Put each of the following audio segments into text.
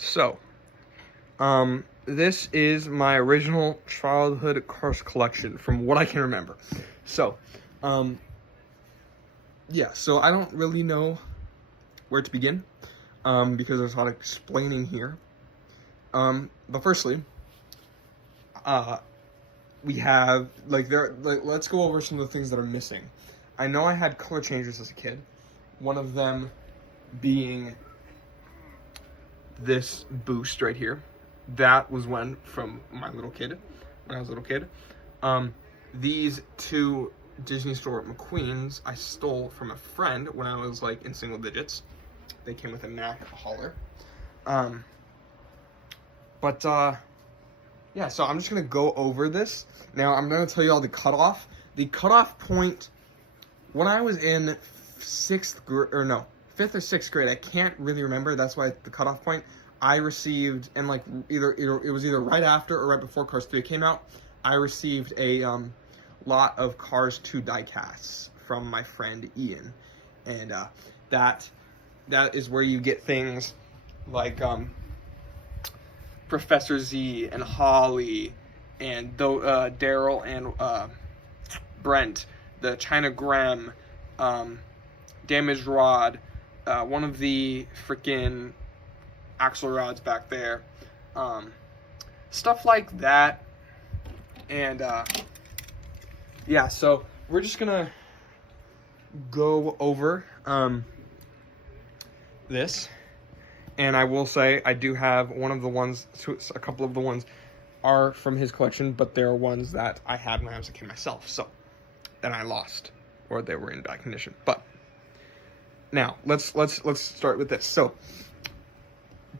So, this is my original childhood Cars collection from what I can remember. So, yeah, so I don't really know where to begin, because there's a lot of explaining here. But firstly, we have, let's go over some of the things that are missing. I know I had color changes as a kid. One of them being this boost right here. That was when I was a little kid. These two Disney Store McQueens I stole from a friend when I was like in single digits. They came with a Mac hauler. Yeah, so I'm just gonna go over this. Now I'm gonna tell you all the cutoff. The cutoff point when I was in fifth or sixth grade, I can't really remember. That's why the cutoff point. I received, and like it was either right after or right before Cars 3 came out, I received a lot of Cars 2 diecasts from my friend Ian, and that is where you get things like Professor Z and Holly and Daryl and Brent, the China Graham, Damaged Rod, one of the freaking axle rods back there, stuff like that. And yeah, so we're just gonna go over this, and I will say I do have one of the ones, a couple of the ones are from his collection, but there are ones that I had when I was a kid myself, so then I lost, or they were in bad condition. But now let's start with this. So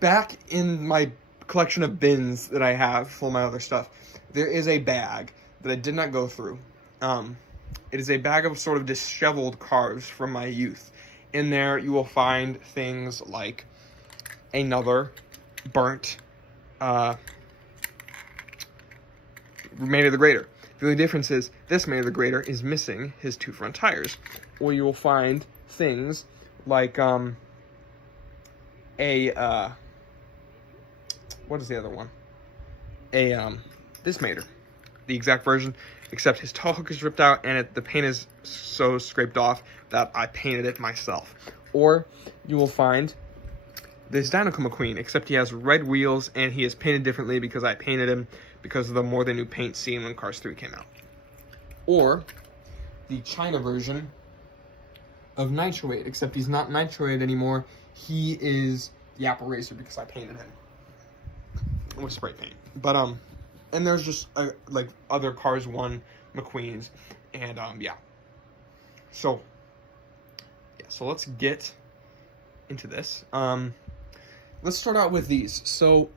back in my collection of bins that I have full of my other stuff, there is a bag that I did not go through. It is a bag of sort of disheveled cars from my youth. In there, you will find things like another burnt Maynard the Greater. The only difference is this Maynard the Greater is missing his two front tires. Or you will find things like what is the other one? This Mater, the exact version, except his tow hook is ripped out and the paint is so scraped off that I painted it myself. Or you will find this Dinoco McQueen, except he has red wheels and he is painted differently because I painted him because of the more than new paint scene when Cars 3 came out. Or the China version of Nitro 8, except he's not Nitro 8 anymore. He is the Apple Racer because I painted him with spray paint. But and there's just like other Cars 1 McQueens, and yeah. So let's get into this. Let's start out with these. So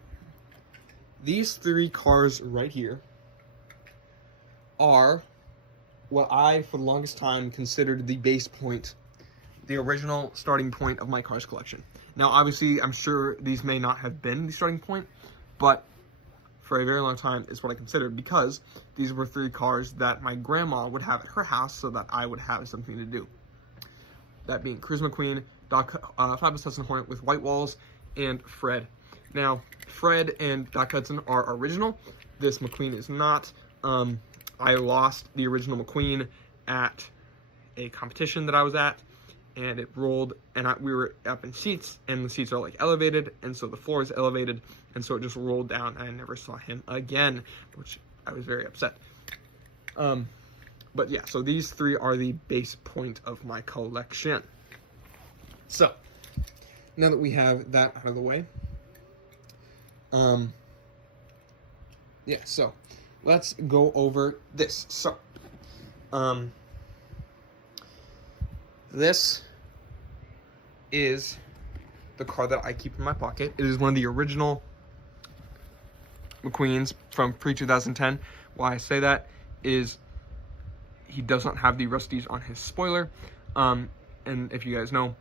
these three cars right here are what I, for the longest time, considered the base point, the original starting point of my Cars collection. Now, obviously, I'm sure these may not have been the starting point, but for a very long time, it's what I considered, because these were three cars that my grandma would have at her house so that I would have something to do. That being Cruise McQueen, Fabulous Hudson Hornet with white walls, and Fred. Now, Fred and Doc Hudson are original. This McQueen is not. I lost the original McQueen at a competition that I was at, and it rolled, and we were up in seats, and the seats are like elevated, and so the floor is elevated, and so it just rolled down, and I never saw him again, which I was very upset. But yeah, so these three are the base point of my collection. So, now that we have that out of the way, yeah, so let's go over this. So, this is the car that I keep in my pocket. It is one of the original McQueens from pre-2010. Why I say that is he does not have the rusties on his spoiler. And if you guys know,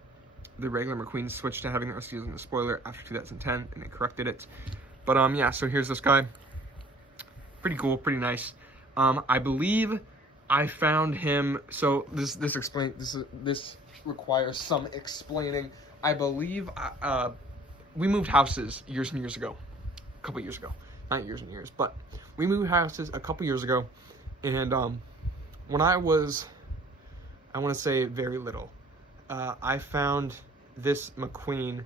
the regular McQueen switched to having the rusties on the spoiler after 2010, and they corrected it. But yeah, so here's this guy. Pretty cool, pretty nice. I believe I found him. So this requires some explaining. I believe we moved houses years and years ago, a couple years ago, not years and years, but we moved houses a couple years ago, and when I was, I want to say very little, I found this McQueen,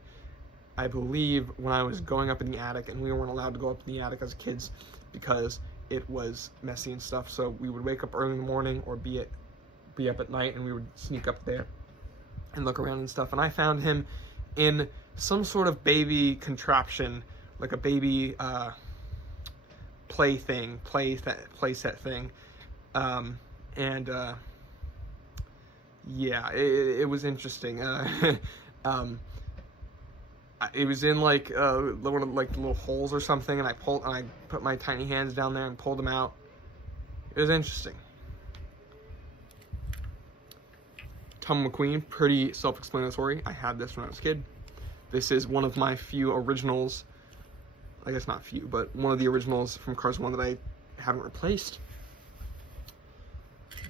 I believe, when I was going up in the attic, and we weren't allowed to go up in the attic as kids because it was messy and stuff. So we would wake up early in the morning or be up at night, and we would sneak up there and look around and stuff. And I found him in some sort of baby contraption, like a baby play set thing. Yeah, it was interesting. It was in like one of like little holes or something, and I put my tiny hands down there and pulled them out. It was interesting. Tom McQueen, pretty self-explanatory. I had this when I was a kid. This is one of my few originals. I guess not few, but one of the originals from Cars 1 that I haven't replaced.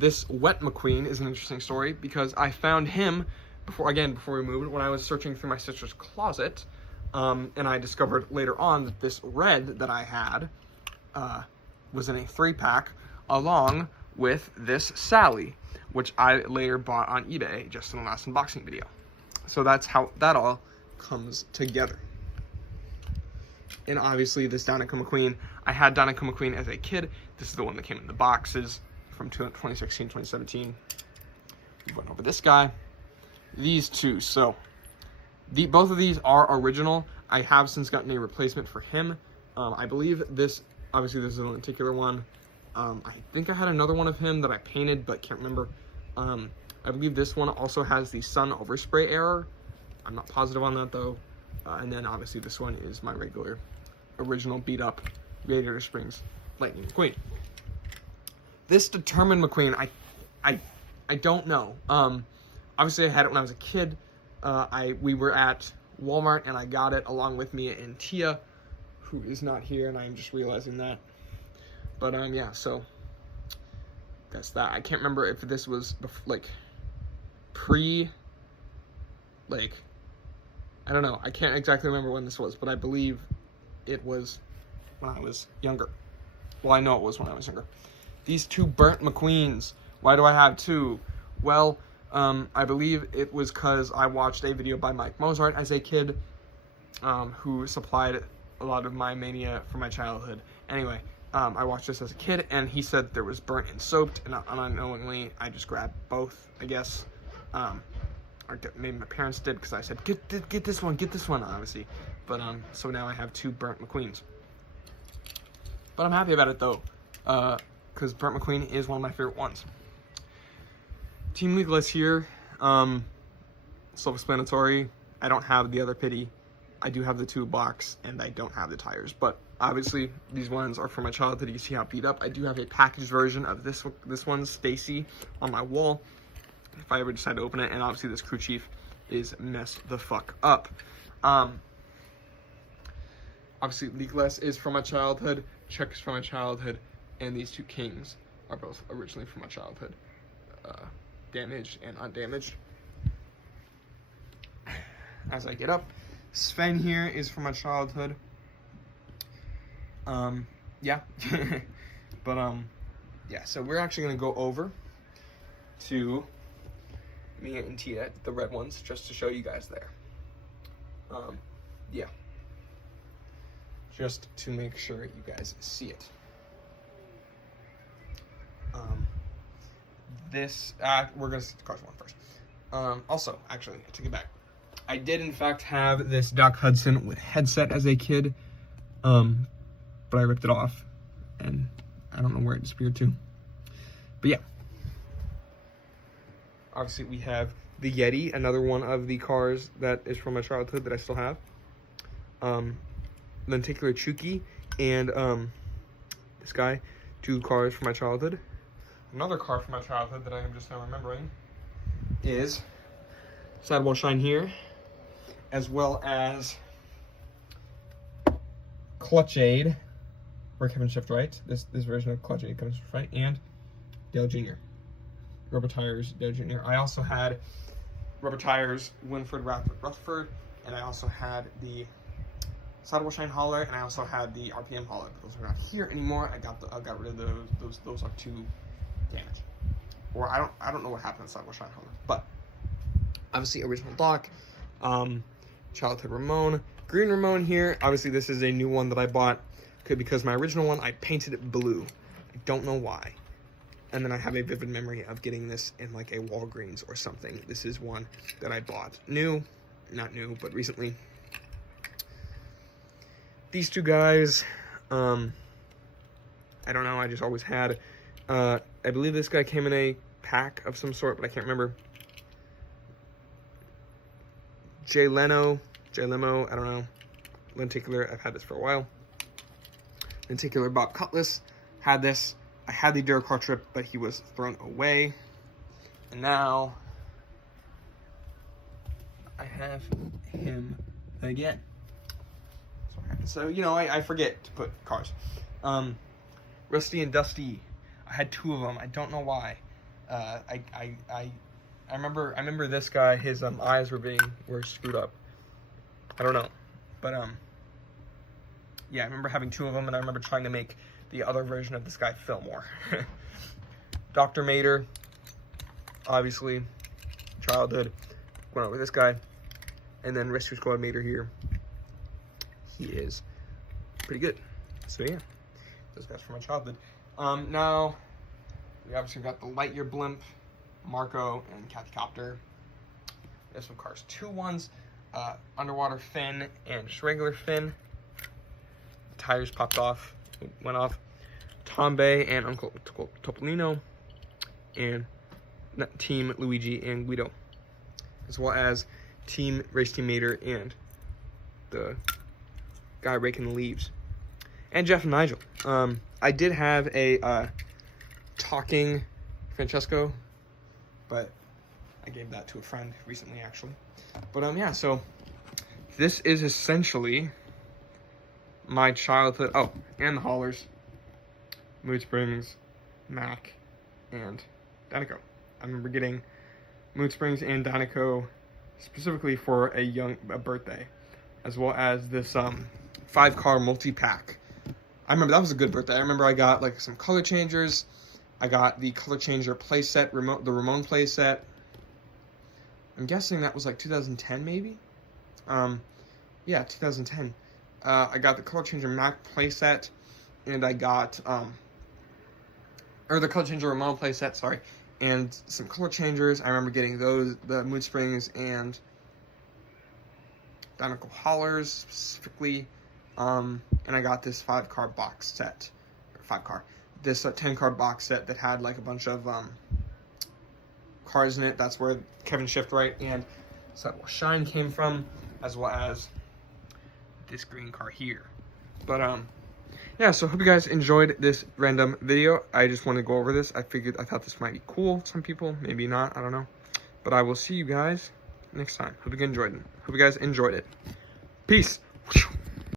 This Wet McQueen is an interesting story because I found him before we moved, when I was searching through my sister's closet, and I discovered later on that this red that I had was in a 3-pack along with this Sally, which I later bought on eBay just in the last unboxing video. So that's how that all comes together. And obviously this Danica McQueen, I had Danica McQueen as a kid. This is the one that came in the boxes from 2016, 2017. We went over this guy. These two, so both of these are original. I have since gotten a replacement for him. I believe this, obviously this is a lenticular one. I think I had another one of him that I painted, but can't remember. I believe this one also has the sun overspray error. I'm not positive on that though. And then obviously this one is my regular, original beat up Radiator Springs Lightning McQueen. This Determined McQueen, I don't know. Obviously I had it when I was a kid. We were at Walmart and I got it along with Mia and Tia, who is not here, and I'm just realizing that. But yeah, so that's that. I can't remember if this was like I don't know. I can't exactly remember when this was, but I believe it was when I was younger. Well, I know it was when I was younger. These two burnt McQueens. Why do I have two? Well, I believe it was because I watched a video by Mike Mozart as a kid, who supplied a lot of my mania from my childhood. Anyway, I watched this as a kid, and he said there was burnt and soaked, and unknowingly, I just grabbed both, I guess. Or maybe my parents did, because I said, get this one, obviously. But, so now I have two burnt McQueens. But I'm happy about it, though, because burnt McQueen is one of my favorite ones. Team Legaless here, self-explanatory. I don't have the other pity. I do have the two box, and I don't have the tires. But obviously, these ones are from my childhood. You see how beat up. I do have a packaged version of this one, Stacy, on my wall, if I ever decide to open it. And obviously, this crew chief is messed the fuck up. Obviously, Legaless is from my childhood. Chuck is from my childhood, and these two Kings are both originally from my childhood. Damaged and undamaged. As I get up, Sven here is from my childhood. Yeah. But yeah, so we're actually gonna go over to Mia and Tia, the red ones, just to show you guys there. Yeah. Just to make sure you guys see it. We're gonna see the Cars 1 first. Also, actually, I take it back. I did in fact have this Doc Hudson with headset as a kid, but I ripped it off, and I don't know where it disappeared to. But yeah. Obviously, we have the Yeti, another one of the cars that is from my childhood that I still have. Lenticular Chucky, and this guy, two cars from my childhood. Another car from my childhood that I am just now remembering is Sidewall Shine here, as well as Clutch Aid, where Kevin Shift Right, this version of Clutch Aid, Kevin Shift Right, and Dale Jr. Rubber Tires, Dale Jr. I also had Rubber Tires, Winford Rutherford, and I also had the Sidewall Shine Hauler, and I also had the RPM Hauler. But those are not here anymore. I got rid of those. Those are too damaged. Or I don't know what happened to Sidewall Shine Hauler. But obviously original Doc, Childhood Ramon, Green Ramon here. Obviously this is a new one that I bought because my original one I painted it blue. I don't know why. And then I have a vivid memory of getting this in like a Walgreens or something. This is one that I bought new, not new, but recently. These two guys, I don't know, I just always had, I believe this guy came in a pack of some sort, but I can't remember. Jay Leno, I don't know. Lenticular, I've had this for a while. Lenticular Bob Cutlass, had this. I had the Duracar Trip, but he was thrown away. And now, I have him again. So, you know, I forget to put cars. Rusty and Dusty. I had two of them. I don't know why. I remember this guy, his eyes were screwed up. I don't know. But yeah, I remember having two of them, and I remember trying to make the other version of this guy Fillmore. Dr. Mater, obviously, childhood, went over this guy, and then Rescue Squad Mater here. He is pretty good. So yeah, those guys from my childhood. Now, we obviously got the Lightyear Blimp, Marco, and Kathy Copter. There's some Cars 2 ones, Underwater Finn and just regular Finn. Tires popped off, went off. Tombe and Uncle Topolino, and Team Luigi and Guido, as well as Team Race Team Mater and the guy raking the leaves, and Jeff and Nigel. I did have a talking Francesco, but I gave that to a friend recently, actually. But yeah, so this is essentially my childhood. Oh, and the haulers. Mood Springs, Mac, and Danico. I remember getting Mood Springs and Danico specifically for a birthday, as well as this 5-car multi-pack. I remember that was a good birthday. I remember I got like some color changers. I got the color changer playset, the Ramon playset. I'm guessing that was like 2010 maybe. Yeah, 2010. I got the color changer Mac playset, and I got or the color changer Ramon playset, sorry, and some color changers. I remember getting those, the Mood Springs and Danico haulers specifically, and I got this 5-car box set, or 5-car, this 10-car box set that had like a bunch of cars in it. That's where Kevin Shiftwright and Sidewall Shine came from, as well as this green car here. But yeah, so hope you guys enjoyed this random video. I just wanted to go over this. I thought this might be cool. Some people, maybe not, I don't know. But I will see you guys next time. Hope you guys enjoyed it. Peace.